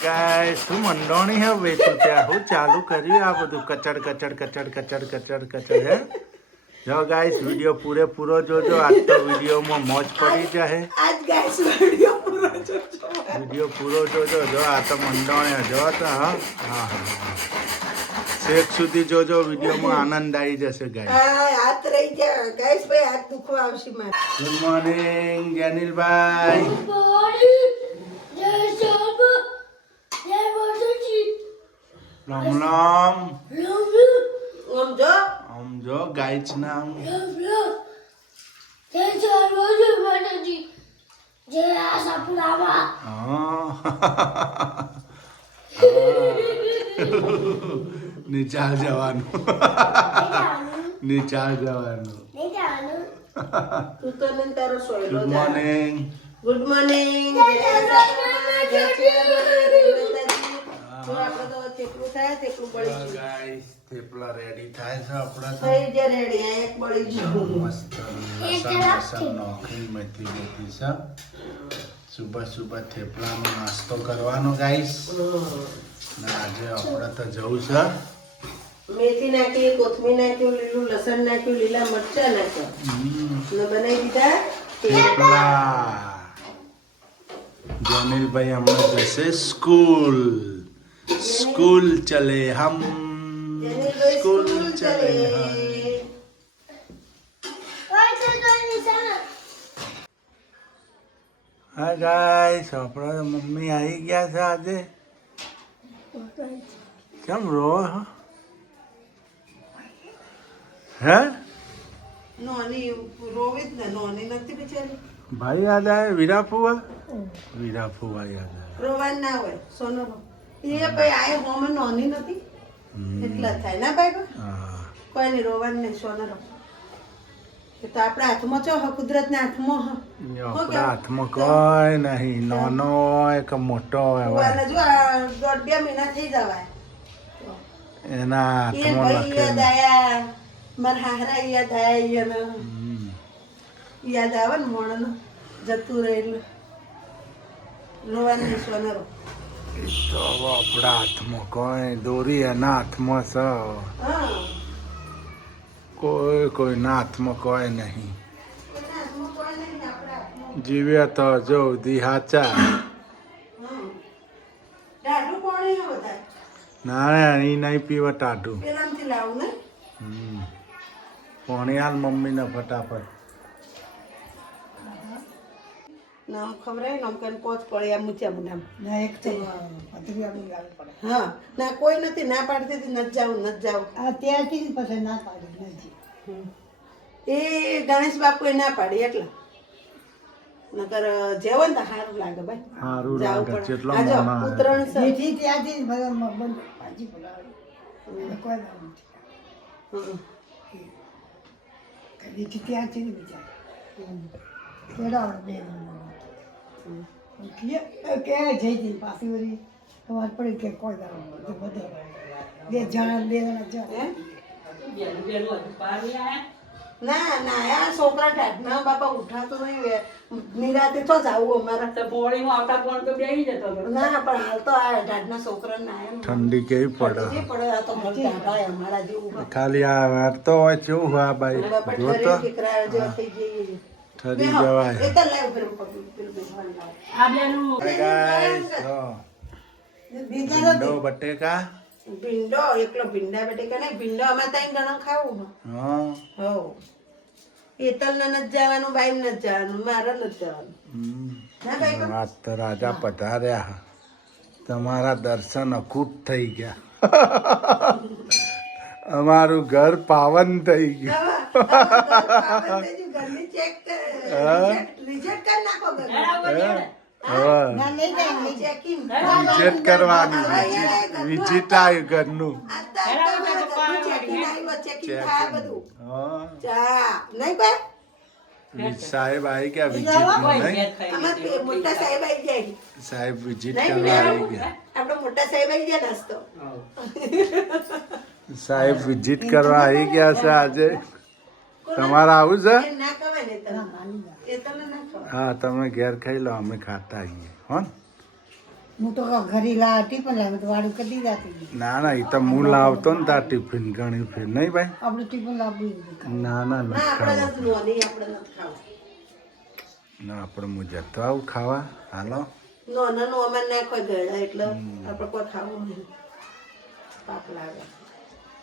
Guys શું મંડોણી હે વેચું ત્યાં હું ચાલુ કર્યું આ બધું કચડ હે જો ગાઈસ વિડિયો પૂરેપૂરો જોજો આજ તો વિડિયોમાં મોજ પડી જાય આજ ગાઈસ વિડિયો પૂરો જોજો વિડિયો પૂરો જોજો જો આ તો મંડોણી જો તો હા હા શેખ સુધી જોજો વિડિયોમાં આનંદ આવી જશે ગાઈસ હા હાથ રહી જાય ગાઈસ ભાઈ હાથ દુખવા આવશે મારે ગુડ મોર્નિંગ જ્ઞાનિલભાઈ રામ આમ જો ગાઈચ નામ નીચાળ જવાનું તું તો ને તારો સોયલો ગુડ મોર્નિંગ ગુડ મોર્નિંગ થેપલા રેડી થાય છે આપણા થઈ જે રેડી આ એક બળી ગયું મસ્ત લસણ નોખી મેથી બેઠી છે સુબહ થેપલાનો નાસ્તો કરવાનો ગાઈસ ને આજે આપણે તો જવું છે મેથી નાખી કોથમીર નાખ્યું લીલું લસણ નાખ્યું લીલા મરચા નાખ્યા ને બનાવી દીધા થેપલા જમીલભાઈ હમણાં જશે स्कूल चले हम स्कूल चले हम હા ગાઈસ આપણા મમ્મી આવી ગયા છે આજે કેમ રો હે નોની રોવી જ ને નોની નથી બિચારી ભાઈ યાદ આવે વીરા ફુવા યાદ આવે રોવાન ના હોય સોનો એ ભાઈ આ હોમ નોની નથી એટલા થાય ના ભાઈ હા કોઈ નહીં રોવાન નહીં સોનો એ તો આપણા હાથમાં છો કુદરતના હાથમાં આપણા હાથમાં કોઈ નહીં નાનો હોય કે મોટો હોય જો આ 1.5 મહિના થઈ જવાય એના એ હાથમાં ભાઈ યાદ લખેલું આયા મારા હાહરા યાદ આયા યાદ આવે ને મોણ જતું રહે એટલે રોવાન નહીં સોનરો તો આપણા હાથમાં કોઈ દોરી એના હાથમાં છે હા કોઈના હાથમાં કોઈ નહીં જીવ્યા તો જો દી હાચા ટાઢું પાણી હે બધા ના એ નહીં પીવા ટાઢું પેલામથી લાવું ને પાણી હાલ મમ્મીને ફટાફટ નામ ખબરાય નામ કન પોચ પડ્યા મુચ્યા મુનામ ના એક તો હા ના કોઈ નથી ના પાડતી હતી નથી જાવ આ ત્યાંથી પછી ના પાડી નથી એ ગણેશ બાપુએ ના પાડી એટલે નકર જેવો ને તો સારું લાગે ભાઈ સારું લાગે જેટલો આ જો મોણા ઉતરણ છે મેથી ત્યાંથી ભગવાનમાં બંધ ભાજી પલાળી કોઈ ના નથી મેથી ત્યાંથી ને બીજા કેડા બે કે જઈ હતી પાછી વળી તમારે પડી કે કોઈ દાડો બધે બે જણા ના ના આ છોકરા ટાઢના બાપા ઉઠાતો નહીં નિરાતે તો જાવું અમારા તો પોળીમાં આવતા પણ તો બેહી જતો હતો. ના પણ હાલ તો આ ટાઢના છોકરા ના એમ ઠંડી કેવી પડે જે પડે આ તો મોટી ટાઢા અમારા જેવું ખાલી આ વાર તો હોય કેવું હોય બાઈ બાપા જો ઠરે તો દીકરા જેવા થઈ જઈએ ઠરી જવાય એ તો લાવ પેલું બેસવાનું લાવ આ બેનું Hi guys, so, ભીંડો બટેકા ભીંડો એકલો ભીંડા બટેકા નહીં ભીંડો અમારે ત્યાં ગણો ખાવું હા હો હેતલ ને નથી જવાનું બાઈ ને નથી જવાનું મારે નથી જવાનું ના બાઈ આજ તો રાજા પધાર્યા તમારા દર્શન અખૂટ થઈ ગયા અમારું ઘર પાવન થઈ ગયું ઘરની ચેક રિજેક્ટ કરી નાખો ચેકિંગ વિઝિટ કરવાની વિઝિટ આવ્યું ઘરનું ચેકિંગ થાય બધું હા ચા નહીં કોઈ સાહેબ આવી ગયા વિઝિટમાં નહીં અમારે મોટા સાહેબ આવી જાય સાહેબ વિઝિટ નહીં કરવા આવી ગયા આપણે મોટા સાહેબ આવી ગયા નાસ્તો સાહેબ વિઝિટ કરવા આવી ગયા છે આજે તમારે આવું છે એ ના કહેવાય ને તને એ તને ના કહેવાય હા તમે ઘેર ખાઈ લો અમે ખાતા આવીએ હો હું તો ઘરે લાવતી પણ લાવે તો વાળું કરી જતી ના એ તો હું લાવતો ને તાર ટિફિન ઘણી ફેર નહીં ભાઈ આપણે ટીપણ લાવવું ના ના આપણે નથી નોની આપણે નથી ખાવું ના આપણે હું જતો આવું ખાવા હાલો નોનાનું અમે નાખો ગળા એટલે આપણે કોઈ ખાવું નહીં પાપ લાગે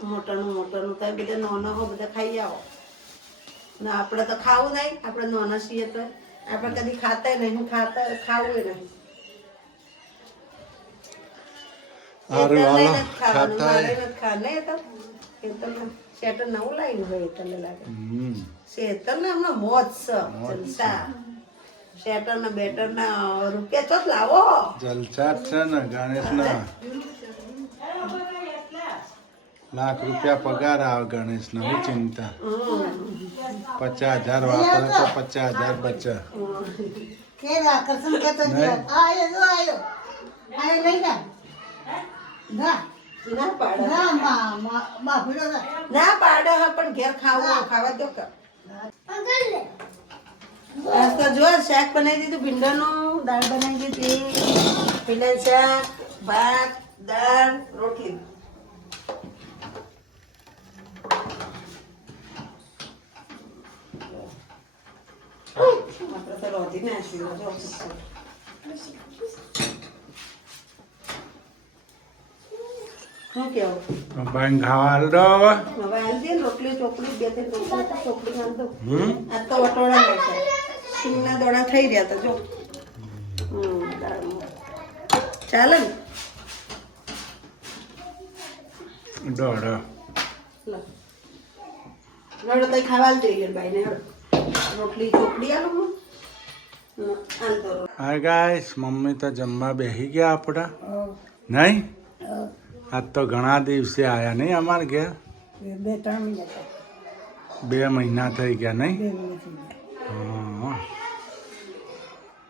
મોટાનું તો બધા નોના હો બધા ખાઈ આવો ના આપણે તો ખાવું નહીં આપણે નોના છીએ તો આપણે કદી ખાતા નહીં ખાવું નહીં હારું હાલો ખાવાનું ખાતા મારે નથી ખાવાનું નહીં તો એ તો શેટર નવું લાવ્યું હોય તને લાગે શેતર ને હમણાં મોજ છે જલસા શેટર ને બેટર ના રૂપિયા ચોથ લાવો જલસા જ છે ને ગણેશ ના લાખ રૂપિયા પગાર આવે ગણેશ ને હું ચિંતા 50,000 વાપરે તો 50,000 બચે કે આકર્ષણ કરતો આયો જો આયો લઈ જા ના ના પાડે ના માં ભીડો ના ના પાડે હા પણ ઘેર ખાવા દો કે આજ તો જો શાક બનાવી દીધું ભીંડાનું દાળ બનાવી દીધી ભીંડા શાક ભાત દાળ રોટલી આપણે તો રોટી નાખી જો શું કેવું બાઈન ખાવા હાલ દો હવે હવે હાલ દે રોટલી ચોપડી બે ત્રણ રોટલી ચોપડી હાલ દો આ તો વટોળા લેશે સિંગના દોડા થઈ રહ્યા હતા જો દાળમાં. ચાલે ને દોડ લો રડો તો ખાવા જ જોઈએ ભાઈને રોટલી ચોપડી આલો હું હાલ તો હા ગાઈસ મમ્મી તો જમવા બેસી ગયા આપણા નહીં આજ તો ઘણા દિવસે આયા નહીં અમારે ઘેર 2-3 મિનિટ 2 મહિના થઈ ગયા નહીં 2 મિનિટ હા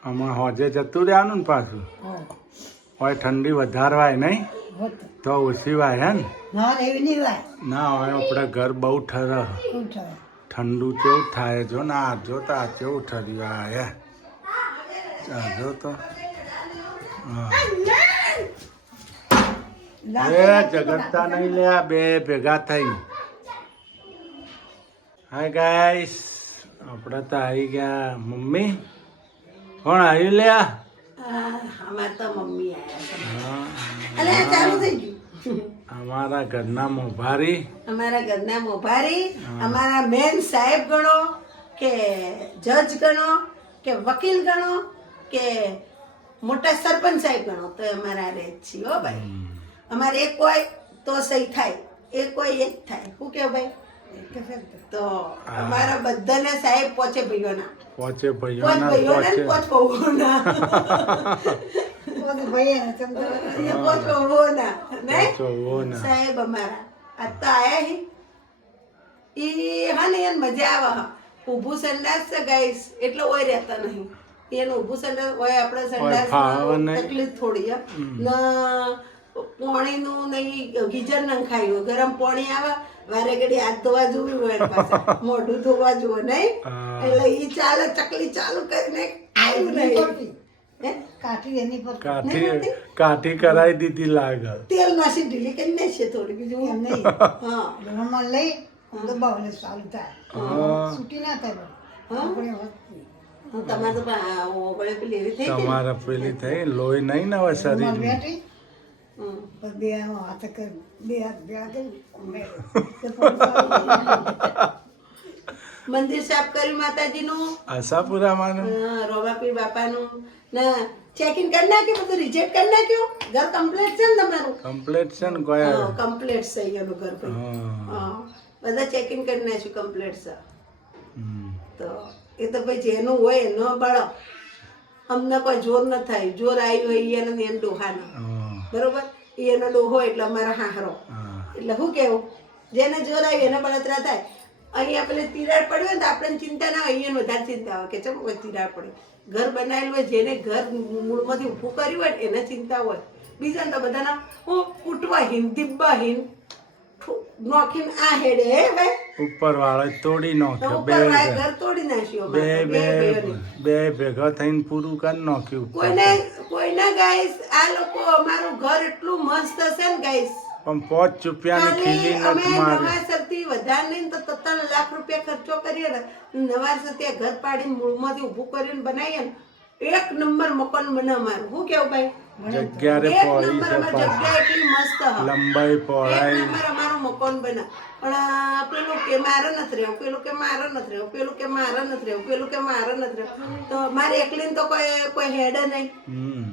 આમાં હોજે જતું રહેવાનું ને પાછું હોય ઠંડી વધારવાય નહીં તો ઓછી વાય હે ને ના એવી નહીં વાય ના હોય આપણે ઘર બહુ ઠરે શું થાય ઠંડુ કેવું થાય જો ને આ જો તો આ કેવું ઠર્યું આ હે આ જો તો હા એ જગતતા નહીં લે આ બે ભેગા થઈ હાય ગાઈસ આપણે તો આવી ગયા મમ્મી કોણ આવ્યું લે અમારે તો મમ્મી આવ્યા હા, અલે આ ચાલુ થઈ ગયું અમારા ઘરના મોભારી અમારા ઘરના મોભારી અમારા મેન સાહેબ ગણો કે જજ ગણો કે વકીલ ગણો કે મોટા સરપંચ સાહેબ ગણો તો અમારા રે જ છીએ હો ભાઈ અમારે એક હોય તો સહી થાય એક હોય એક થાય શું કેવું ભાઈ તો અમારા બધાને સાહેબ પહોંચે ભાઈઓના પહોંચે પોચ ભાઈઓના ભાઈઓના ને પહોંચે પોચ બહુઓના ભાઈ એ પોચ બહુઓના નહીં જોવો ને સાહેબ અમારા આ તો આયા ઈ હા ને એને મજા આવે હા ઊભું સંડાસ છે ગાઈસ એટલે ઓય રહેતા નહીં એનું ઊભું સંડાસ હોય આપણે સંડાસ ફાવે નહીં. તકલીફ થોડી હે ના પાણીનું નહીં ગીઝર નંખાયું ગરમ પાણી આવે વારે ઘડી હાથ ધોવા જોવું હોય એની પાસે મોઢું ધોવા જોવે નહીં હા. એટલે ઈ ચાલે ચકલી ચાલુ કરીને આવ્યું નહીં હે કાઠી એની પર કાઠી કાઠી કરાવી દીધી લાગે તેલ નાસી ઢીલી કરીને છે થોડી બીજું એમ નહીં હા રમણ લઈ દબાવને ચાલુ થાય હા. છૂટી ના થાય હા? આપણે વધતી. તમારે તો પણ ઓગળે પેલી એવી થઈ ગઈ ને? તમારે પેલી થઈ લોહી નહીં ને હવે રમણ શરીરમાં બેઠી હમ. પછી બે હાથ કરી બે હાથ ભેગા કરી મંદિર સાફ કર્યું માતાજીનું આશાપુરામાં રોબાપીર બાપાનું ના ચેકિંગ કરી નાખ્યું બધું રિજેક્ટ કરી નાખ્યું ઘર કમ્પ્લીટ છે ને તમારું કમ્પ્લીટ છે ને કોઈ કમ્પ્લીટ છે એનું ઘર ભાઈ હા બધા ચેકિંગ કરી નાખ્યું કમ્પ્લીટ છે તો એ તો ભાઈ જેનું હોય એનો બળો અમને કોઈ જોર ન થાય જોર આવ્યું હોય એને એને ડોહાનો બરોબર એનો ડોહો એટલે અમારા હાહરો એટલે શું કેવું જેને જોર આવ્યું એને બળતરા થાય અહીંયા પેલે તિરાડ પડી હોય ને તો આપણને ચિંતા ના હોય અહીંયા વધારે ચિંતા હોય કે ચમ કોઈ તિરાડ પડી ઘર બનાવેલું હોય જેને ઘર મૂળમાંથી ઊભું કર્યું હોય ને એને ચિંતા હોય બીજાને તો બધાના હું કૂટવા હિન દિબ્બા હિન નોખીને આ હેડે હે ભાઈ ઉપર વાળો તોડી નાખ્યો ઉપર વાળા ઘર તોડી નાખ્યો બે અમારે બે ભાઈઓને. બે ભેગા થઈને પૂરું કરી નાખ્યું કોઈના ગાઈસ આ લોકો અમારું ઘર એટલું મસ્ત હશે ને ગાઈસ પણ 5 રૂપિયાની ખીલી અમે નથી મારી નવાસરથી વધારે નહીં તો 3 લાખ રૂપિયા ખર્ચો કરીએ ને નવાસરથી ઘર પાડીને મૂળમાંથી ઊભું કરીને બનાવીએ ને એક નંબર મકાન બને અમારું શું કેવું ભાઈ જગ્યા રે એક પડી નંબર છે અમારી પાછી. જગ્યા એટલી મસ્ત હ લંબાઈ એક પહોળાઈ નંબર અમારું મકાન બને પણ પેલું કે મારે નથી રહેવું પેલું કે મારે નથી રહેવું પેલું કે મારે નથી રહેવું પેલું કે મારે નથી રહેવું તો મારે એકલીને તો કોઈ હેડે નહીં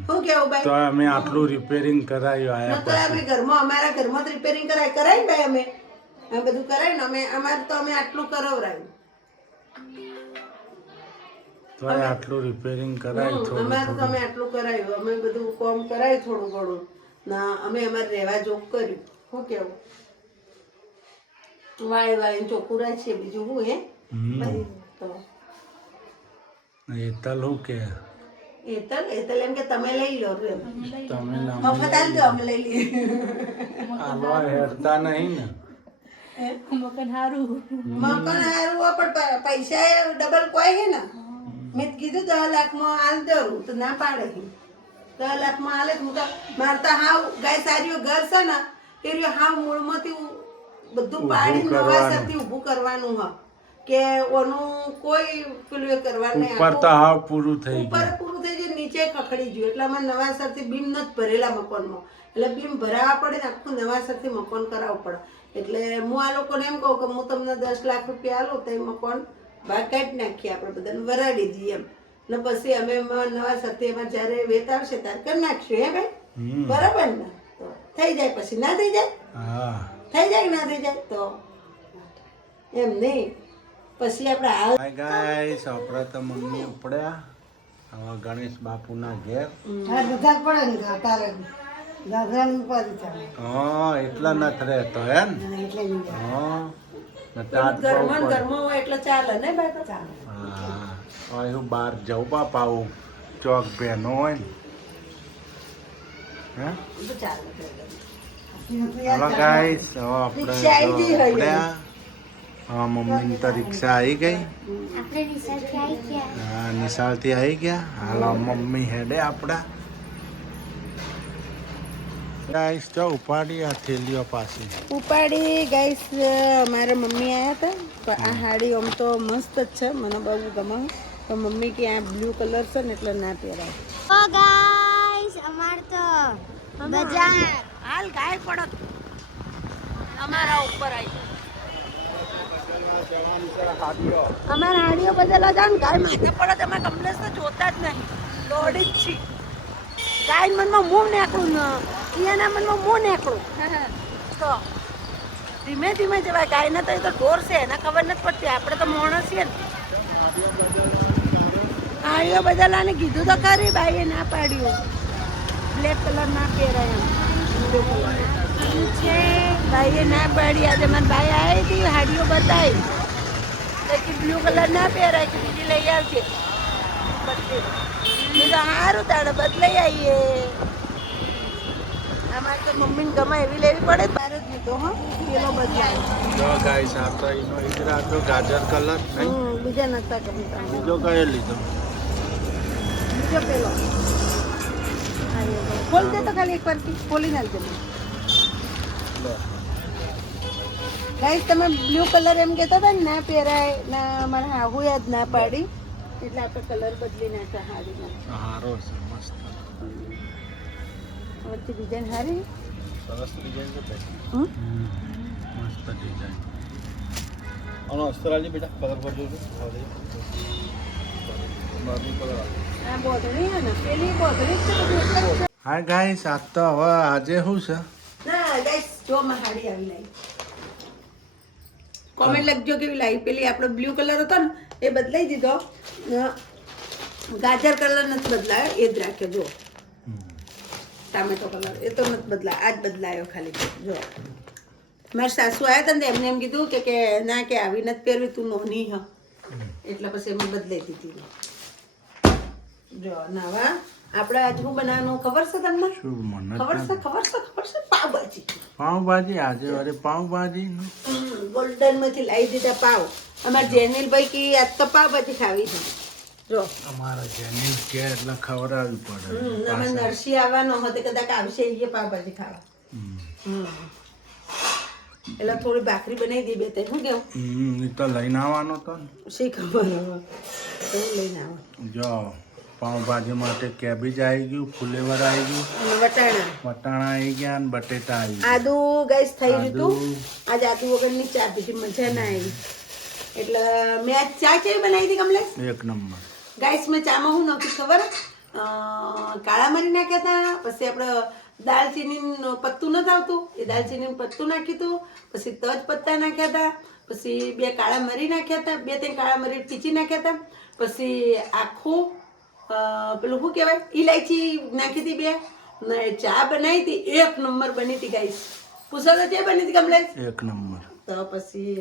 શું કેવું ભાઈ તો અમે આટલું રિપેરિંગ કરાયું આયા નતો અમે ઘરમાં અમારા ઘરમાં જ રિપેરિંગ કરાય ને ભાઈ અમે બધું કરાય ને અમારે તો અમે આટલું કરાવરાયું તો આટલું રિપેરિંગ કરાયું થોડું અમારે તો અમે આટલું કરાયું અમે બધું કામ કરાયું થોડું ઘણું ના અમે અમારે રહેવા જોગ કર્યું શું કેવું વાળી વાળીને ચોખ્ખું રાખીએ બીજું શું હે ભાઈ તો એતલ હું કે એતલ એમ કે તમે લઈ લો એમ તમે મફત આલી દો અમે લઈ લઈએ આલવા હેરતા નહીં ને મકાન હારું હો પણ પૈસા ડબલ કોઈ હે ને મેં કીધું 10 લાખમાં હાલ દઉં તો ના પાડે 10 લાખમાં હાલે હું તો મારે તો હાવ ગાય સારીઓ ઘર છે ને એ રહ્યો હાવ મૂળમાંથી બધું પાડી નવાસરથી ઊભું કરવાનું હ કે ઓનું કોઈ પેલું એ કરવાનું નહીં. ઉપર તો હાવ પૂરું થઈ ઉપર ગયું પૂરું થઈ ગયું નીચે ખખડી ગયું એટલે અમે નવાસરથી બીમ નથી ભરેલા મકાનમાં એટલે બીમ ભરાવવા પડે ને આખું નવાસરથી મકાન કરાવવું પડે એટલે હું આ લોકોને એમ કહું કે હું તમને 10 લાખ રૂપિયા આલું તો એ મકાન બહાર કાઢી નાખીએ આપણે બધાને વરાડી દઈએ એમ ને પછી અમે નવાસરથી એમાં જ્યારે વેત આવશે ત્યારે કરી નાખશું હે ભાઈ બરાબર ને તો થઈ જાય પછી ના થઈ જાય હા થઈ જાય કે ના થઈ જાય તો એમ નહીં પછી આપણે હાલ હાય ગાઈસ આપણે તો મમ્મી ઉપડ્યા હવે ગણેશ બાપુના ઘેર હા બધા પડે ને તારે દાદરાની ઉપાધિ ચાલે હા એટલા નથી રહેતો હે ને એટલે નહીં હા ને તાટ બહુ ઘરમાં ને પડે. ઘરમાં હોય એટલે ચાલે ને ભાઈ ચાલે હા હવે હું બહાર જવું બાપા આવું ચોક બહેનો હોય ને હે તો ચાલે હલો ગાઈસ હવે આપણે રિક્ષા આવી ગઈ હોય. ઉપડ્યા હા મમ્મીની તો રિક્ષા આવી ગઈ હા નિશાળથી આવી ગયા હાલો મમ્મી હેડે આપણા ગાઈસ જો ઉપાડી આ થેલીઓ પાછી ઉપાડી ગાઈસ મારા મમ્મી આવ્યા હતા તો આ હાડી આમ તો મસ્ત જ છે મને બહુ ગમે તો મમ્મી કે આ બ્લુ કલર છે ને એટલે ના પહેરાય ઓ ગાઈસ અમાર તો બજાર હાલ ગાય પડત અમારા ઉપર આવી અમારા હાડીઓ બદલા જાવ ને ગાય માથે પડત અમે કમલેશ તો જોતા જ નહીં દોડી જ છી ગાય મનમાં મોં નીકળું ને એના મનમાં મોં નીકળું તો ધીમે ધીમે જવાય ગાયને તો એ તો ઢોર છે એને ખબર નથી પડતી આપણે તો માણસ છીએ ને હાડીઓ બદલાને કીધું તો ખરી ભાઈએ ના પાડ્યું બ્લેક કલર ના પહેરાય એમ છે ભાઈએ ના પાડી આજે મને ભાઈ આવી હતી હાડીઓ બતાવી તો કે બ્લુ કલર ના પહેરાય કે બીજી લઈ આવજે બધી મેં તો સારું તાણે બદલાઈ આવીએ અમારે તો મમ્મીને ગમે એવી લેવી પડે તારે જ લીધો હા પેલો બદલાય જો ગાઈસ આ તો એનો ઈજરા હતો ગાજર કલર નહીં બીજા નતા ગમતા બીજો કયો લીધો બીજો પેલો ખોલ દે તો ખાલી એક વાર ખોલી નાખજે ગાઈસ તમે બ્લુ કલર એમ કહેતા હતા ને ના પહેરાય ના અમારે હાહુ યાદ ના પાડી એટલે આપણે કલર બદલી નાખ્યા હાડીમાં સારો છે મસ્ત વચ્ચે ડિઝાઇન સારી સરસ ડિઝાઇન છે હમ? મસ્ત ડિઝાઇન આનો અસ્તર આલી બેટા કલર પર જોજો મારું કલર આ બોધણી હે ને પેલી બોધણી જ છે બધું એક જ છે હા ગાઈસ આ તો હવે આજે શું છે ના ગાઈસ જો માં હાડી આવી લાવી કોમેન્ટ લખજો કેવી લાવી પેલી આપણો બ્લુ કલર હતો ને એ બદલાઈ દીધો ગાજર કલર નથી બદલાયો એ જ રાખ્યો જો ટામેટો કલર એ તો નથી બદલાયો આ જ બદલાયો ખાલી જો મારા સાસુ આવ્યા હતા ને એમને એમ કીધું કે ના કે આવી નથી પહેરવી તું નોની હ એટલે પછી એમ બદલાઈ દીધી જો નાવા આપણે આજ શું બનાવવાનું ખબર છે તમને? શું મને ખબર છે પાવભાજી. પાવભાજી આજે વારે પાવભાજી ગોલ્ડન માંથી લાવી દીધા પાવ. અમારા જેનિલભાઈ કે આજ તો પાવભાજી ખાવી છે. જો અમારા જેનિલ કે એટલે ખવડાવવી પડે. અમે નરસી આવવાનો હતો કદાચ આવશે એ પાવભાજી ખાવા. એટલે થોડી ભાખરી બનાવી દઈ બે તે શું કેવું? એ તો લઈને આવવાનો તો ને. શી ખબર હવે તો લઈને આવો. જો પાવભાજી માટે કેબેજ આવી ગયું, ફુલેવર આવી ગયું, અને વટાણા વટાણા આવી ગયા અને બટેટા આવી ગયા. આદુ ગાઈસ થઈ ગયું તું. આજે આદુ વગરની ચા પીધી મજા ના આવી. એટલે મેં આજ ચા કેવી બનાવી હતી કમલેશ? એક નંબર. ગાઈસ મેં ચામાં શું નાખ્યું ખબર? કાળા મરી નાખ્યા હતા. પછી આપણે દાલચીનીનું પત્તું નથી આવતું એ દાલચીનીનું પત્તું નાખ્યું હતું. પછી તજ પત્તા નાખ્યા હતા. પછી 2 કાળા મરી નાખ્યા હતા. 2-3 કાળા મરી ટીચી નાખ્યા હતા. પછી આખું પેલું શું કહેવાય ઇલાયચી નાખી હતી 2 ને ચા બનાવી હતી. 1 નંબર બની હતી ગાઈસ. પૂછો તો ચા બની હતી કમલેશ? એક નંબર. તો પછી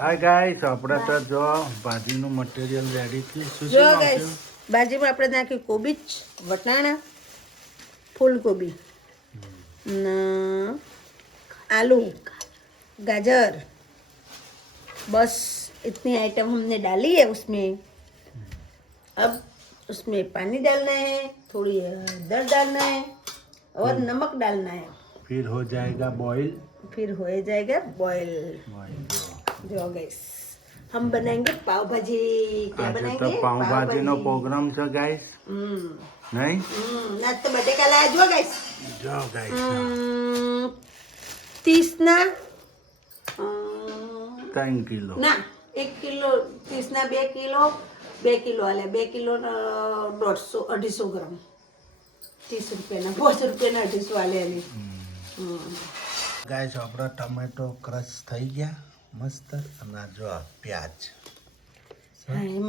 હાય ગાઈસ, આપણે તો જો ભાજીનું મટીરિયલ રેડી છે. શું જો શું ગાઈસ નાખ્યું? ભાજીમાં આપણે નાખ્યું કોબીજ, વટાણા, फूलगोभी, आलू, गाजर, बस इतनी आइटम हमने डाली है उसमें. अब उसमें पानी डालना है, थोड़ी हल्दर डालना है और नमक डालना है. फिर हो जाएगा बॉईल. फिर हो जाएगा बॉईल. जो गाइस हम बनाएंगे पाव भाजी. क्या આજે बनाएंगे? તો પાવભાજીનો પ્રોગ્રામ છે ગાઈસ. નહીં ના તો બટેકા લાયા જો ગાઈસ. જો ગાઈસ 30 ના 3 કિલો. ના 1 કિલો 30 ના 2 કિલો 2 કિલો આલે 2 કિલો 150 ગ્રામ 30 રૂપિયાના 5 રૂપિયાના 250 આલે આલે. ગાઈસ આપણા ટમેટો ક્રશ થઈ ગયા મસ્ત. અને જો પ્યાજ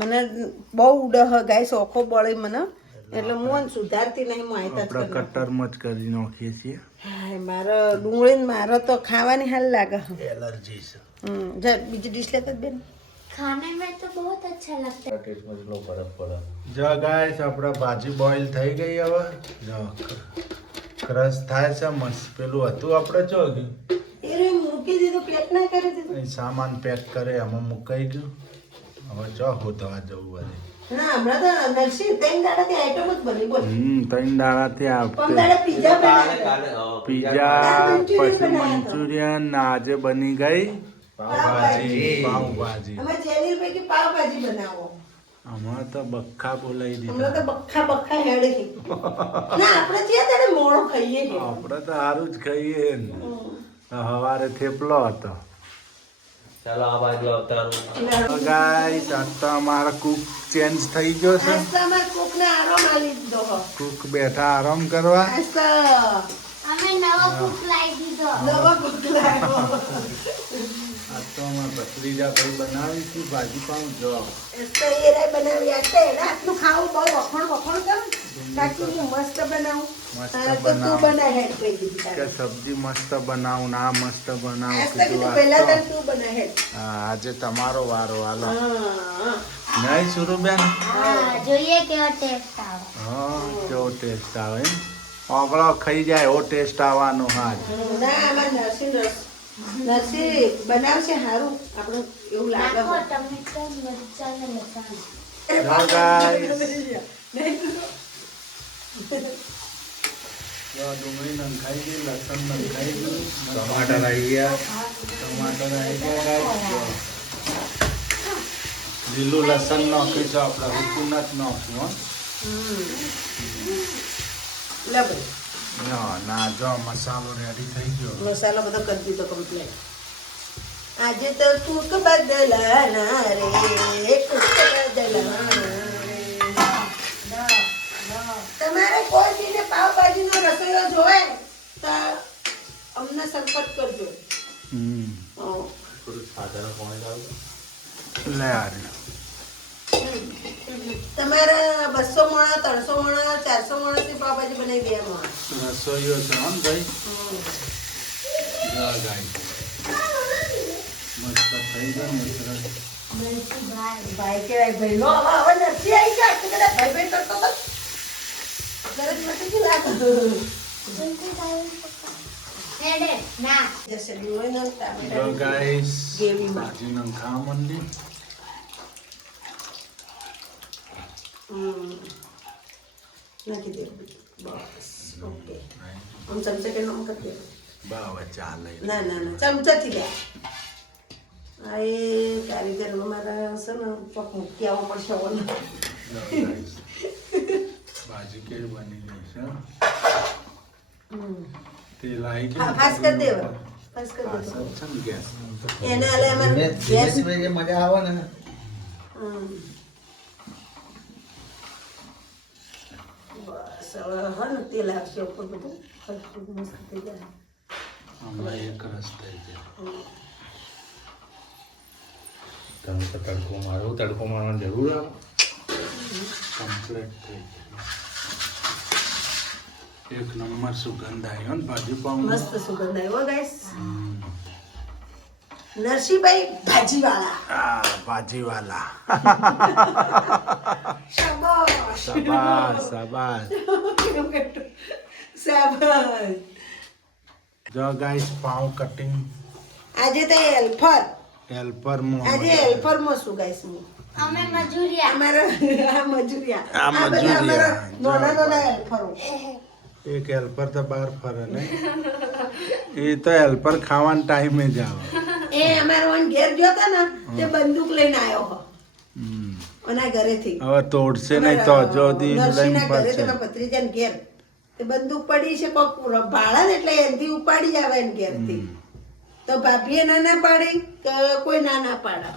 મને બહુ ઉડહ ગાઈસ ઓખો બળે મને એટલે હું સુધારતી નહીં હું આયતા જ આપણે કટરમાં જ કરી નાખીએ છીએ. હાય મારો ડુંગળી મારો તો ખાવાની હાલ લાગે. એલર્જી છે. જા બીજી ડીશ લેતા બેન. खाने में तो बहुत अच्छा लगता है. ટેસ્ટમાં જેટલો ફરક પડે. જો ગાઈસ આપણા ભાજી બોઇલ થઈ ગઈ. હવે જો ક્રશ થાય છે મસ્ત. પેલું હતું આપણે જો ગયું એ રે મૂકી દીધું પેક ના કરી દીધું. અહીં સામાન પેક કરે એમાં મુકાઈ ગયું. હવે જો હોતવા જવું બધી. ના હમણાં તો નરસિંહ 3 દાડાથી આઈટમ જ બની બોલ. 3 દાડાથી પમ દાડા પીઝા બનાવ્યા. પીઝા મંચુરિયન પછી બનાવ્યા હતા. મંચુરિયન ને આજે બની ગઈ પાવભાજી. અમે જેનિલ પૈકી પાવભાજી બનાવો. હમણાં તો બખ્ખા બોલાવી હમણાં તો દીધા. બખ્ખા હેડે છે. ના આપણે જે દાડે મોળો ખાઈએ છે. આપણે તો સારું જ ખાઈએ ને. સવારે થેપલો હતો. ચાલો આ બાજુ અવતારું. ગાઈસ આજ તો અમારો કુક ચેન્જ થઈ ગયો છે. આજ તો અમારે કોકને આરામ આલી દીધો હો. કુક બેઠા આરામ કરવા. આજ તો हमें नवा कुक लाई दीदो. નવા કુક લાવ્યો. આજ તો અમારા ભત્રીજા ભાઈ બનાવી હતી ભાજી પાઉં. જો આજ તો એ રાય બનાવી. આજ તો એના હાથનું ખાવું બહુ વખણ કર. બાકી હું મસ્ત બનાવું. મસ્ત આ તો તું બનાવું. બના હેડ કહી દીધી કે તારે. સબ્જી મસ્ત બનાવું ને આ મસ્ત બનાવું આજ તો કીધું. કીધું આજ પહેલા તો તારે તું બના હેડ. હા, આજે તમારો વારો હાલો. હા નહીં સુરુબેન? हाँ જોઈએ કેવો ટેસ્ટ આવે. હા કેવો ટેસ્ટ આવે એમ? ઓગળો ખાઈ જાય એવો ટેસ્ટ આવવાનો. હા ના આમાં નરસિંહ બનાવશે સારું આપણું એવું લાગે. નાખો ટમેટા મરચાં ને લસણ. જો ગાઈસ જો ડુંગળી નંખાઈ ગઈ, લસણ નંખાઈ ગયું, ટમાટર આવી ગયા. ટમાટર આવી ગયા ગાઈસ. જો લીલું લસણ નાખ્યું છે આપણે, હુકું નથી નાખ્યું. હો લે ભાઈ ના જો મસાલો રેડી થઈ ગયો. મસાલો બધો કરી દીધો કમ્પ્લીટ. આજે તો કુક બદલાના રે કુક બદલાના રે. તમારે કોઈ બીને પાવભાજીનો રસોઈયો જોવે તો અમને સંપર્ક કરજો. થોડું સાધારણ પાણી લાવું. લે આરે તમારે 200 મણા 300 મણા 400 મણાથી પાવભાજી બનાવી દે. રસોઈયો છે હો ને ભાઈ. જો ગાઈસ મસ્ત થઈ ગયો મસ્ત. બલકી ભાઈ ભાઈ કહેવાય ભાઈ લો હવે નથી આવી ગયા તો કદાચ ભાઈ ભાઈ કરતો તો તરત મટી ગઈ લાગે બલકી ભાઈ હેડે ના જશે હોય ને જો ટામેટા ગાઈસ ગ્રેવીમાં. ભાજીનો ખાવા માંડી નાખી દે બસ ઓકે આમ ચમચા કે નામ કરી દે બાવા ચાલે ના ના ના ચમચાથી લે આ એ કારીગર મારા છે ને પગ મૂકી આવવો પડશે ઓને જો guys, ભાજી કેવી બની ગઈ છે તેલ આવી હા ગયું ફાસ કરી દે ફાસ કરી દે પાછળ છે ને ગેસ એને આલે અમારે ગેસ મજા આવે ને બસ હવે હા ને તેલ આવશે ઉપર બધું ખરખું મસ્ત થઈ જાય હમણાં એક રસ થઈ જાય તમે તો તડકો મારો તડકો મારવાની જરૂર આવે કમ્પ્લીટ થઈ ગયું એક નંબર સુગંધ આવ્યો ને ભાજી પાઉં મસ્ત સુગંધ આવ્યો ગાઈસ નરસિંહભાઈ ભાજીવાળા ભાજીવાલા શાબાશ શાબાશ શાબાશ શાબાશ જો ગાઈસ પાઉં કટિંગ આજે તો હેલ્પર હેલ્પર આજે હેલ્પર માં શું ગાઈસ હું અમે મજૂરિયા અમારા આ મજૂરિયા આ બધા મજૂરિયા. અમારા નાના નાના હેલ્પરો એક હેલ્પર તો બહાર ફરે ને એ તો હેલ્પર ખાવાના ટાઈમે જ આવે એ અમારો ઓન ઘેર ગયો હતો ને તે બંદૂક લઈને આવ્યો હો ઓના ઘરેથી હવે તોડશે નહીં તો જો દી લઈને નરસિંહના ઘરે ફરશે તેના ભત્રીજાના ઘેર તે બંદૂક પડી છે કોક ભાડા ને એટલે એનથી ઉપાડી આવે એને ઘેરથી તો ભાભીએ ના પાડી કે કોઈ ના પાડા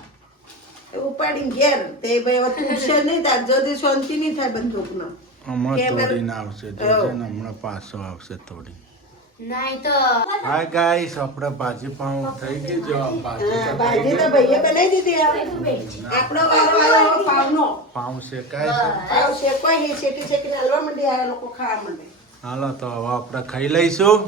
એ ઉપાડીને ઘેર તે ભાઈ હવે તૂટશે નહીં તાર જલ્દી શાંતિ નહીં થાય બંદૂકનો હમણાં તોડીને આવશે જોજે ને હમણાં પાછો આવશે તોડી નહીં તો હાય ગાઈસ આપણે ભાજી પાઉં થઈ ગઈ જો ભાજી તો થઈ ભાજી તો ગઈ. ભાઈએ બનાવી દીધી આપણો વારો આવ્યો પાવનો પાઉં શેકાય છે પાવ શેકવાય નહીં શેકી શેકીને હલવા માંડે આ લોકો ખાવા માંડે હાલો તો હવે આપણે ખાઈ લઈશું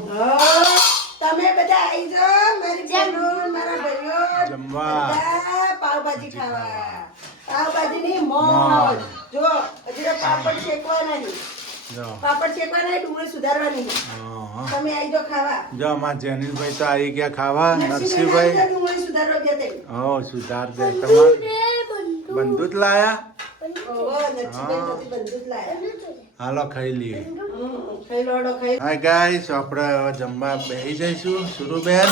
તમે બધા આવી જાઓ મારી બહેનો મારા ભાઈઓ જમવા. બધા પાવભાજી ખાવા પાવભાજી ની મોજ મોજ. જો હજી તો પાપડ શેકવાના નહીં જો પાપડ શેકવાના નહીં, ડુંગળી સુધારવાની નહીં. હા. તમે આવી જાઓ ખાવા જો અમારા જેનીલભાઈ તો આવી ગયા ખાવા નરસિંહભાઈ નરસિંહભાઈ આવી જાઓ, ડુંગળી સુધારવા ગયા તે. હો સુધાર દે તમારે બંદૂક લાયા ઓહો, નરસિંહભાઈ ત્યાંથી બંદૂક લાયા. હાલો ખાઈ લઈએ ખાઈ લોડો ખાઈ હાય ગાઈસ આપણે હવે જમવા બેસી જઈશું સુરુબેન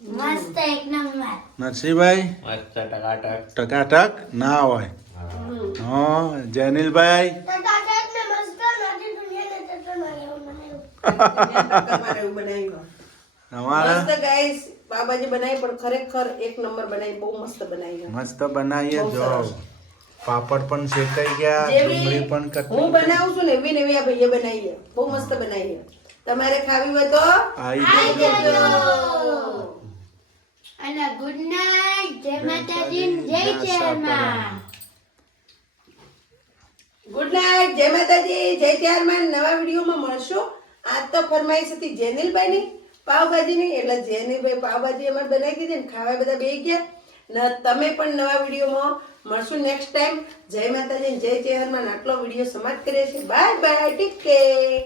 મસ્ત એક નંબર નરસિંહભાઈ મસ્ત ટકાટક ટકાટક ના હોય હા જેનિલભાઈ તમારે એવું બનાવ્યું. તમારા મસ્ત ગાઈસ પાવભાજી બનાવી પણ ખરેખર એક નંબર બનાવી, બહુ મસ્ત બનાવી. મસ્ત બનાવીએ બહુ જો સરસ. પાપડ પણ શેકાઈ ગયા ડુંગળી જેવી પણ કટ હું બનાવું છું ને એવી ને એવી આ ભાઈએ બનાવી છે. બહુ મસ્ત બનાવી છે. તમારે ખાવી હોય તો આવી જજો અને ગુડ નાઇટ જય માતાજી જય ચેરમાં ગુડ નાઇટ, જય માતાજી, જય ત્યારમાં. નવા વિડીયોમાં મળશું. આજ તો ફરમાઈશ હતી જેનિલભાઈની પાવભાજીની, એટલે જેનિલભાઈ પાવભાજી અમારે બનાવી દીધી ને ખાવા બધા બેસી ગયા ને તમે પણ નવા વિડીયોમાં મળશું નેક્સ્ટ ટાઈમ. જય માતાજી, જય ચેહરમાં. આટલો વિડીયો સમાપ્ત કરીએ છીએ. Bye bye, take care.